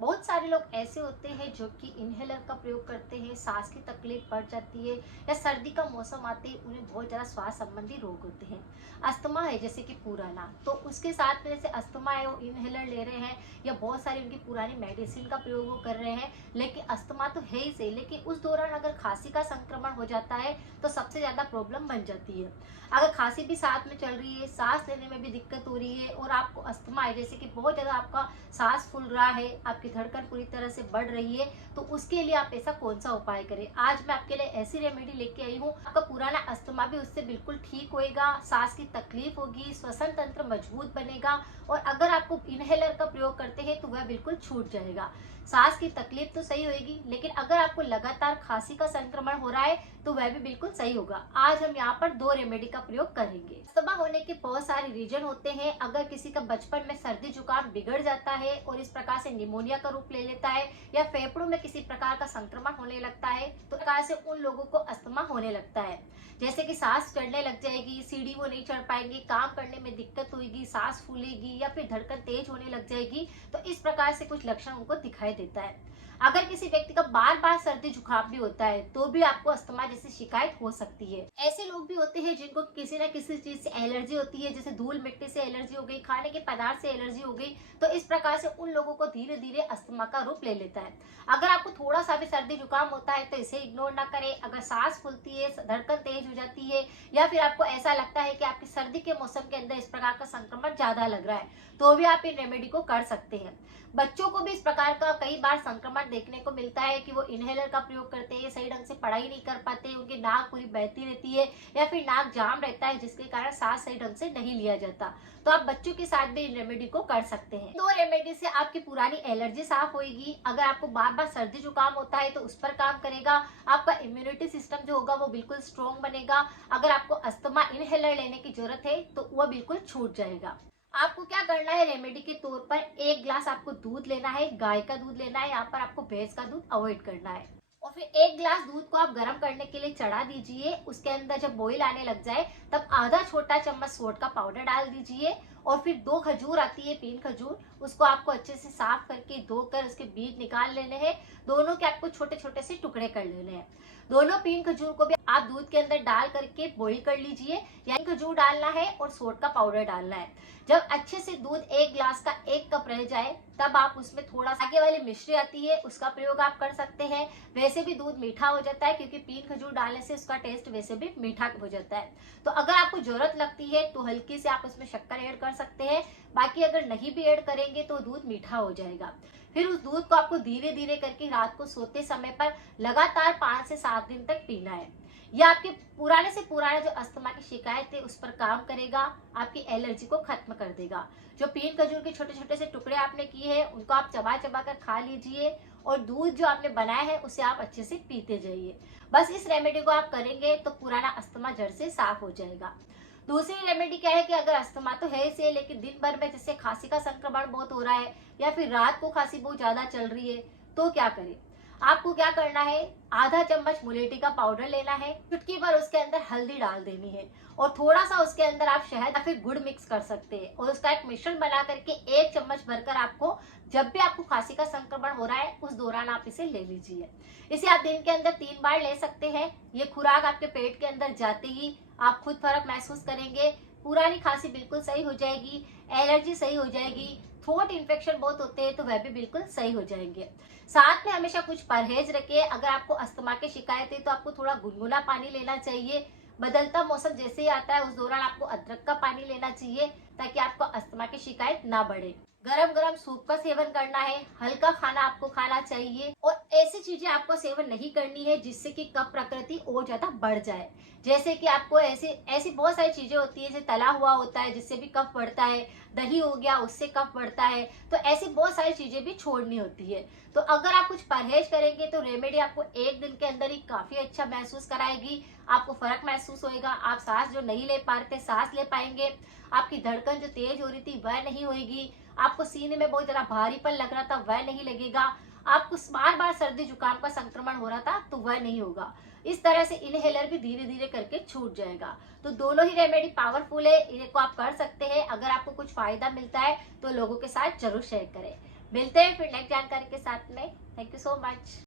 बहुत सारे लोग ऐसे होते हैं जो कि इनहेलर का प्रयोग करते हैं, सांस की तकलीफ बढ़ जाती है या सर्दी का मौसम आते ही उन्हें बहुत ज़्यादा श्वास संबंधी रोग होते हैं। अस्थमा है जैसे कि पुराना, तो उसके साथ में जैसे अस्थमा है वो इनहेलर ले रहे हैं या बहुत सारी उनकी पुरानी मेडिसिन का प्रयोग वो कर रहे हैं, लेकिन अस्थमा तो है ही सही, लेकिन उस दौरान अगर खांसी का संक्रमण हो जाता है तो सबसे ज़्यादा प्रॉब्लम बन जाती है। अगर खांसी भी साथ में चल रही है, सांस लेने में भी दिक्कत हो रही है और आपको अस्थमा है जैसे कि बहुत ज़्यादा आपका सांस फूल रहा है, आपकी धड़कन पूरी तरह से बढ़ रही है, तो उसके लिए आप ऐसा कौन सा उपाय करें। आज मैं आपके लिए ऐसी रेमेडी लेके आई हूँ, आपका पुराना अस्थमा भी उससे बिल्कुल ठीक होएगा, सांस की तकलीफ होगी, श्वसन तंत्र मजबूत बनेगा और अगर आपको इनहेलर का प्रयोग करते हैं तो वह बिल्कुल छूट जाएगा। सांस की तकलीफ तो सही होगी, लेकिन अगर आपको लगातार खांसी का संक्रमण हो रहा है तो वह भी बिल्कुल सही होगा। आज हम यहाँ पर दो रेमेडी का प्रयोग करेंगे। अस्थमा होने के बहुत सारे रीजन होते हैं। अगर किसी का बचपन में सर्दी जुकाम बिगड़ जाता है और इस प्रकार से निमोनिया का रूप ले लेता है या फेफड़ों में किसी प्रकार का संक्रमण होने लगता है, तो प्रकार से उन लोगों को अस्थमा होने लगता है। जैसे कि सांस चढ़ने लग जाएगी, सीढ़ी वो नहीं चढ़ पाएंगे, काम करने में दिक्कत होगी, सांस फूलेगी या फिर धड़कन तेज होने लग जाएगी। तो इस प्रकार से कुछ लक्षण उनको दिखाई देता है। अगर किसी व्यक्ति का बार बार सर्दी जुकाम भी होता है तो भी आपको अस्थमा जैसी शिकायत हो सकती है। ऐसे लोग भी होते हैं जिनको किसी न किसी चीज से एलर्जी होती है, जैसे धूल मिट्टी से एलर्जी हो गई, खाने के पदार्थ से एलर्जी हो गई, तो इस प्रकार से उन लोगों को धीरे धीरे अस्थमा का रूप ले लेता है। अगर आपको थोड़ा सा भी सर्दी जुकाम होता है तो इसे इग्नोर ना करें। अगर सांस फूलती है, धड़कन तेज हो जाती है या फिर आपको ऐसा लगता है कि आपकी सर्दी के मौसम के अंदर इस प्रकार का संक्रमण ज्यादा लग रहा है, तो भी आप इन रेमेडी को कर सकते हैं। बच्चों को भी इस प्रकार का कई बार संक्रमण देखने को मिलता है कि वो इनहेलर का प्रयोग करते हैं, सही ढंग से पढ़ाई नहीं कर पाते, उनकी नाक पूरी बहती रहती है या फिर नाक जाम रहता है जिसके कारण सांस सही ढंग से नहीं लिया जाता। तो आप बच्चों के साथ भी इन रेमेडी को कर सकते हैं। दो रेमेडी से आपकी पुरानी एलर्जी साफ होगी। अगर आपको बार बार सर्दी जुकाम होता है तो उस पर काम करेगा। आपका इम्यूनिटी सिस्टम जो होगा वो बिल्कुल स्ट्रॉन्ग बनेगा। अगर आपको अस्थमा इनहेलर लेने की जरूरत है तो वह बिल्कुल छूट जाएगा। आपको क्या करना है, रेमेडी के तौर पर 1 ग्लास आपको दूध लेना है, गाय का दूध लेना है, यहाँ पर आपको भैंस का दूध अवॉइड करना है। और फिर 1 ग्लास दूध को आप गर्म करने के लिए चढ़ा दीजिए। उसके अंदर जब बॉईल आने लग जाए तब आधा छोटा चम्मच सोट का पाउडर डाल दीजिए और फिर 2 खजूर आती है, पीन खजूर, उसको आपको अच्छे से साफ करके धोकर उसके बीज निकाल लेने हैं। दोनों के आपको छोटे छोटे से टुकड़े कर लेने हैं। दोनों पीन खजूर को भी आप दूध के अंदर डाल करके बॉईल कर लीजिए। यानी खजूर डालना है और सोट का पाउडर डालना है। जब अच्छे से दूध 1 ग्लास का 1 कप रह जाए तब आप उसमें थोड़ा सा आगे वाली मिश्री आती है उसका प्रयोग आप कर सकते हैं। वैसे भी दूध मीठा हो जाता है क्योंकि पीन खजूर डालने से उसका टेस्ट वैसे भी मीठा हो जाता है। तो अगर आपको जरूरत लगती है तो हल्की से आप उसमें शक्कर ऐड कर सकते हैं। बाकी अगर नहीं भी ऐड करेंगे तो दूध मीठा हो जाएगा। फिर उस दूध को आपको धीरे धीरे करके रात को सोते समय पर लगातार 5 से 7 दिन तक पीना है। यह आपके पुराने से पुराने जो अस्थमा की शिकायत है उस पर काम करेगा, आपकी एलर्जी को खत्म कर देगा। जो पीन खजूर के छोटे छोटे से टुकड़े आपने किए हैं उनको आप चबा चबा कर खा लीजिए और दूध जो आपने बनाया है उसे आप अच्छे से पीते जाइए। बस इस रेमेडी को आप करेंगे तो पुराना अस्थमा जड़ से साफ हो जाएगा। दूसरी रेमेडी क्या है कि अगर अस्थमा तो है से, लेकिन दिन भर में जैसे खांसी का संक्रमण बहुत हो रहा है या फिर रात को खांसी बहुत ज्यादा चल रही है, तो क्या करें। आपको क्या करना है, आधा चम्मच मुलेठी का पाउडर लेना है, चुटकी भर उसके अंदर हल्दी डाल देनी है और थोड़ा सा उसके अंदर आप शहद या फिर गुड़ मिक्स कर सकते हैं और उसका एक मिश्रण बना करके 1 चम्मच भरकर आपको जब भी आपको खांसी का संक्रमण हो रहा है उस दौरान आप इसे ले लीजिए। इसे आप दिन के अंदर 3 बार ले सकते हैं। ये खुराक आपके पेट के अंदर जाते ही आप खुद फर्क महसूस करेंगे। पुरानी खांसी बिल्कुल सही हो जाएगी, एलर्जी सही हो जाएगी, थ्रोट इन्फेक्शन बहुत होते हैं तो वह भी बिल्कुल सही हो जाएंगे। साथ में हमेशा कुछ परहेज रखिए। अगर आपको अस्थमा की शिकायत है तो आपको थोड़ा गुनगुना पानी लेना चाहिए। बदलता मौसम जैसे ही आता है उस दौरान आपको अदरक का पानी लेना चाहिए ताकि आपको अस्थमा की शिकायत ना बढ़े। गरम गरम सूप का सेवन करना है, हल्का खाना आपको खाना चाहिए और ऐसी चीजें आपको सेवन नहीं करनी है जिससे कि कफ प्रकृति और ज्यादा बढ़ जाए। जैसे कि आपको ऐसी ऐसी बहुत सारी चीजें होती है जैसे तला हुआ होता है जिससे भी कफ बढ़ता है, दही हो गया उससे कफ बढ़ता है, तो ऐसी बहुत सारी चीजें भी छोड़नी होती है। तो अगर आप कुछ परहेज करेंगे तो रेमेडी आपको 1 दिन के अंदर ही काफी अच्छा महसूस कराएगी। आपको फर्क महसूस होएगा, आप सांस जो नहीं ले पा रहे थे सांस ले पाएंगे, आपकी धड़कन जो तेज हो रही थी वह नहीं होगी, आपको सीने में बहुत ज्यादा भारीपन लग रहा था वह नहीं लगेगा, आपको बार बार सर्दी जुकाम का संक्रमण हो रहा था तो वह नहीं होगा। इस तरह से इनहेलर भी धीरे धीरे करके छूट जाएगा। तो दोनों ही रेमेडी पावरफुल है, इनको आप कर सकते हैं। अगर आपको कुछ फायदा मिलता है तो लोगों के साथ जरूर शेयर करें। मिलते हैं फिर नेक्स्ट जानकारी के साथ में। Thank you so much.